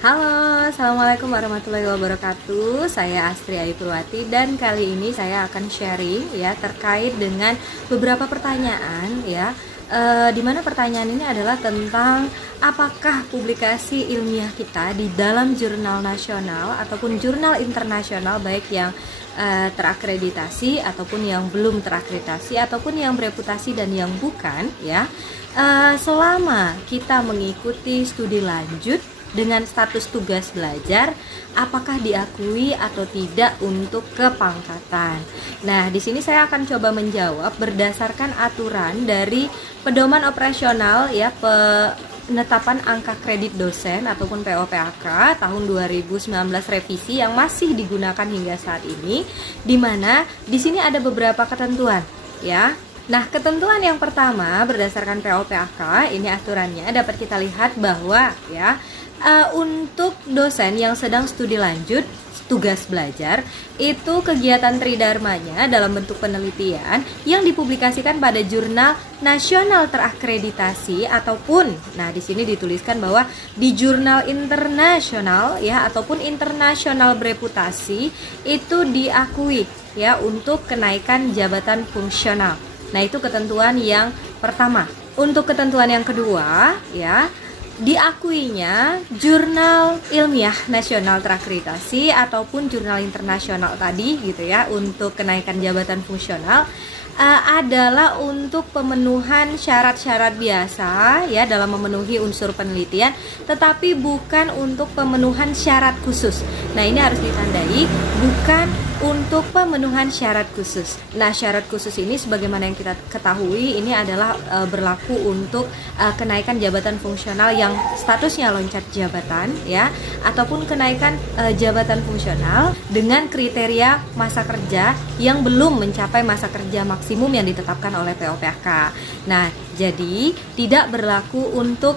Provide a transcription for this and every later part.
Halo, Assalamualaikum warahmatullahi wabarakatuh. Saya Astri Ayu Purwati dan kali ini saya akan sharing ya terkait dengan beberapa pertanyaan ya. Dimana pertanyaan ini adalah tentang apakah publikasi ilmiah kita di dalam jurnal nasional ataupun jurnal internasional, baik yang terakreditasi ataupun yang belum terakreditasi ataupun yang bereputasi dan yang bukan ya, selama kita mengikuti studi lanjut dengan status tugas belajar, apakah diakui atau tidak untuk kepangkatan. Nah, di sini saya akan coba menjawab berdasarkan aturan dari Pedoman Operasional ya, penetapan angka kredit dosen ataupun POPAK tahun 2019 revisi yang masih digunakan hingga saat ini, di mana di sini ada beberapa ketentuan ya. Nah, ketentuan yang pertama berdasarkan POPAK ini aturannya dapat kita lihat bahwa ya, untuk dosen yang sedang studi lanjut tugas belajar itu kegiatan tridharmanya dalam bentuk penelitian yang dipublikasikan pada jurnal nasional terakreditasi ataupun, nah di sini dituliskan bahwa di jurnal internasional ya ataupun internasional bereputasi itu diakui ya untuk kenaikan jabatan fungsional. Nah, itu ketentuan yang pertama. Untuk ketentuan yang kedua ya, diakuinya jurnal ilmiah nasional terakreditasi ataupun jurnal internasional tadi gitu ya untuk kenaikan jabatan fungsional adalah untuk pemenuhan syarat-syarat biasa ya dalam memenuhi unsur penelitian, tetapi bukan untuk pemenuhan syarat khusus. Nah, ini harus ditandai bukan untuk pemenuhan syarat khusus. Nah, syarat khusus ini sebagaimana yang kita ketahui ini adalah berlaku untuk kenaikan jabatan fungsional yang statusnya loncat jabatan ya, ataupun kenaikan jabatan fungsional dengan kriteria masa kerja yang belum mencapai masa kerja maksimum yang ditetapkan oleh POPAK. Nah, jadi tidak berlaku untuk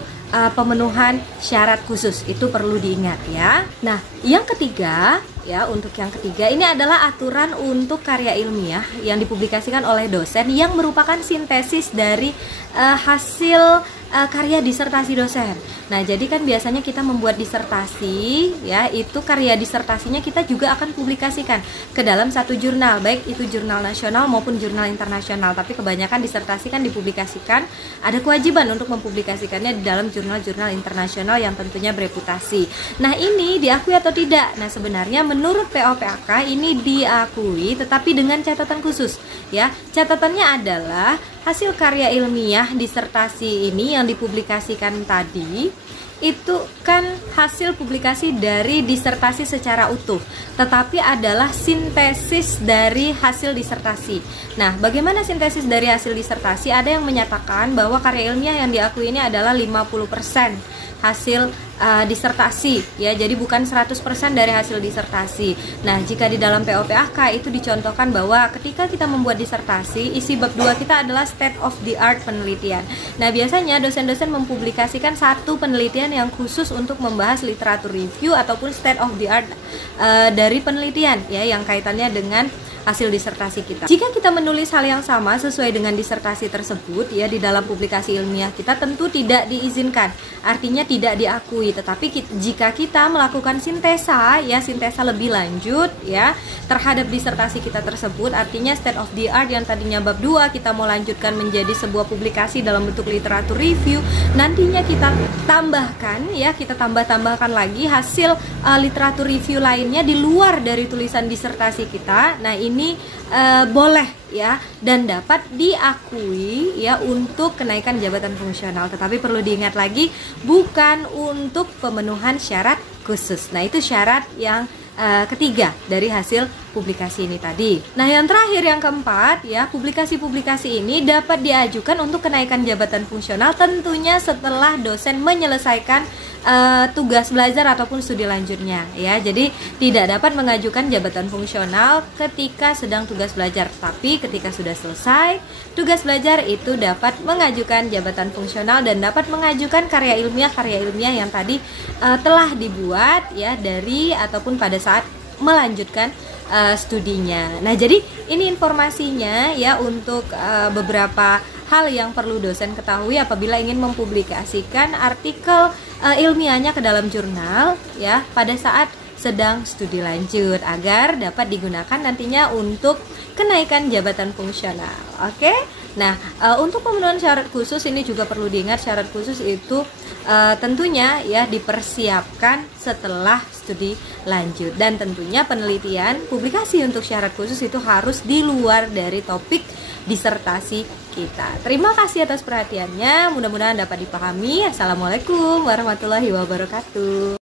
pemenuhan syarat khusus, itu perlu diingat ya. Nah, yang ketiga ya, untuk yang ketiga ini adalah aturan untuk karya ilmiah yang dipublikasikan oleh dosen yang merupakan sintesis dari hasil karya disertasi dosen. Nah, jadi kan biasanya kita membuat disertasi ya, itu karya disertasinya kita juga akan publikasikan ke dalam satu jurnal, baik itu jurnal nasional maupun jurnal internasional. Tapi kebanyakan disertasi kan dipublikasikan, ada kewajiban untuk mempublikasikannya di dalam jurnal-jurnal internasional yang tentunya bereputasi. Nah, ini diakui atau tidak? Nah, sebenarnya menurut POPAK ini diakui, tetapi dengan catatan khusus ya. Catatannya adalah hasil karya ilmiah disertasi ini yang dipublikasikan tadi itu kan hasil publikasi dari disertasi secara utuh, tetapi adalah sintesis dari hasil disertasi. Nah, bagaimana sintesis dari hasil disertasi? Ada yang menyatakan bahwa karya ilmiah yang diakui ini adalah 50% hasil disertasi ya, jadi bukan 100% dari hasil disertasi. Nah, jika di dalam POPAK itu dicontohkan bahwa ketika kita membuat disertasi, isi bab 2 kita adalah state of the art penelitian. Nah, biasanya dosen-dosen mempublikasikan satu penelitian yang khusus untuk membahas literatur review ataupun state of the art dari penelitian ya, yang kaitannya dengan hasil disertasi kita. Jika kita menulis hal yang sama sesuai dengan disertasi tersebut ya di dalam publikasi ilmiah kita, tentu tidak diizinkan, artinya tidak diakui. Tetapi jika kita melakukan sintesa ya, sintesa lebih lanjut ya terhadap disertasi kita tersebut, artinya state of the art yang tadinya bab 2 kita mau lanjutkan menjadi sebuah publikasi dalam bentuk literatur review, nantinya kita tambahkan ya, kita tambahkan lagi hasil literatur review lainnya di luar dari tulisan disertasi kita. Nah, ini boleh ya dan dapat diakui ya untuk kenaikan jabatan fungsional, tetapi perlu diingat lagi bukan untuk pemenuhan syarat khusus. Nah, itu syarat yang ketiga dari hasil publikasi ini tadi. Nah, yang terakhir yang keempat ya, publikasi-publikasi ini dapat diajukan untuk kenaikan jabatan fungsional tentunya setelah dosen menyelesaikan tugas belajar ataupun studi lanjutnya ya. Jadi tidak dapat mengajukan jabatan fungsional ketika sedang tugas belajar, tapi ketika sudah selesai tugas belajar itu dapat mengajukan jabatan fungsional dan dapat mengajukan karya ilmiah yang tadi telah dibuat ya dari ataupun pada saat melanjutkan studinya. Nah, jadi ini informasinya ya untuk beberapa hal yang perlu dosen ketahui apabila ingin mempublikasikan artikel ilmiahnya ke dalam jurnal ya pada saat sedang studi lanjut agar dapat digunakan nantinya untuk kenaikan jabatan fungsional. Oke? Nah, untuk pemenuhan syarat khusus ini juga perlu diingat, syarat khusus itu tentunya ya dipersiapkan setelah studi lanjut, dan tentunya penelitian publikasi untuk syarat khusus itu harus di luar dari topik disertasi kita. Terima kasih atas perhatiannya, mudah-mudahan dapat dipahami. Assalamualaikum warahmatullahi wabarakatuh.